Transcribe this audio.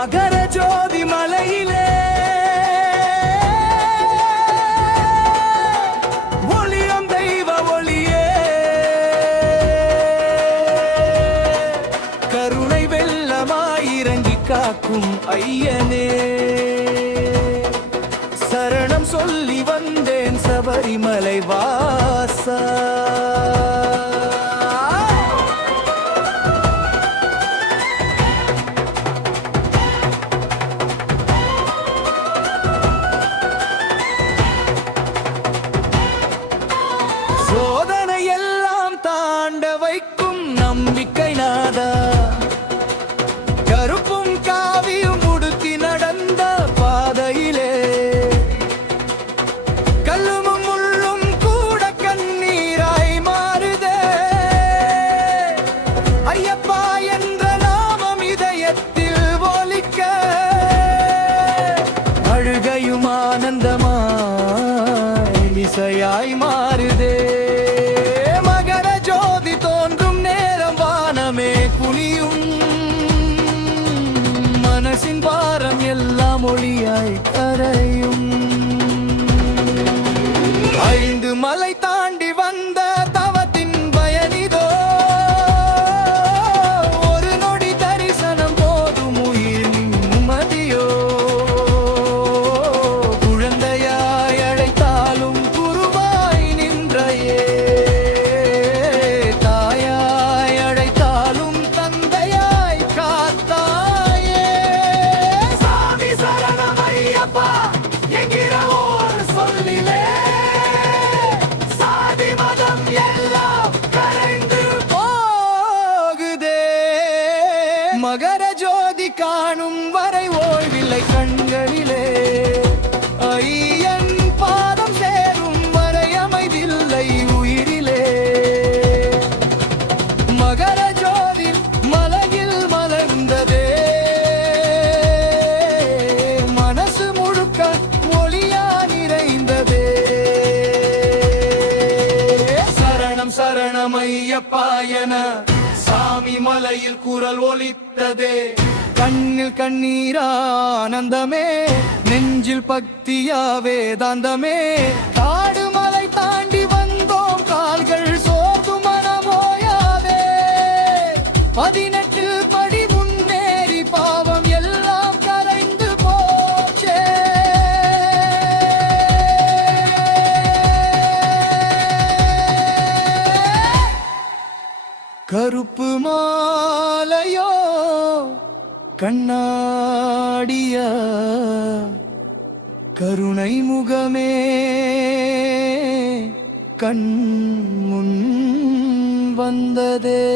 மகர ஜோதி மலையிலே ஒளியும் தெய்வ ஒளியே, கருணை வெள்ளமாயிரங்கி காக்கும் ஐயனே, சரணம் சொல்லி வந்தேன் சபரிமலை வாசா. சோதனை எல்லாம் தாண்ட வைக்கும் நம்பிக்கை நாதா, கருப்பும் காவியும் உடுத்தி நடந்த பாதையிலே கல்லும் முள்ளும் கூட கண்ணீராய் மாறுதே. ஐயப்பா என்ற நாமம் இதயத்தில் ஒலிக்க, அழுகையும் ஆனந்தமாய் இசையாய் மாறுதே. குனியும் மனசின் பாரம் எல்லாம் ஒளியாய் கரையும். 5 மலை தாண்டி வந்த தவத்தின் பயனிதோ, ஒரு நொடி தரிசனம் போதும் உயிர் நிம்மதியோ. குழந்தையாய் அழைத்தாலும் குருவாய் நின்றையே, மகர ஜோதி காணும் வரை ஓய்வில்லை கண்களிலே, ஐயன் பாதம் சேரும் வரை அமைதில்லை உயிரிலே. மகர ஜோதி மலையில் மலர்ந்ததே, மனசு முழுக்க ஒளியா நிறைந்ததே. சரணம் சரணம் ஐயப்பா என சாமி மலையில் குரல் ஒலித்ததே. கண்ணில் கண்ணீரா ஆனந்தமே, நெஞ்சில் பக்தியா வேதாந்தமே. காடு மலை தாண்டி வந்தோம், கால்கள் சோர்ந்து மனமோயாதே. 18 படி முன்னேறி பாவம் எல்லாம் கரைந்து போச்சே. கருப்பு மாலையோ கண்ணாடியா, கருணை முகமே கண் முன் வந்ததே.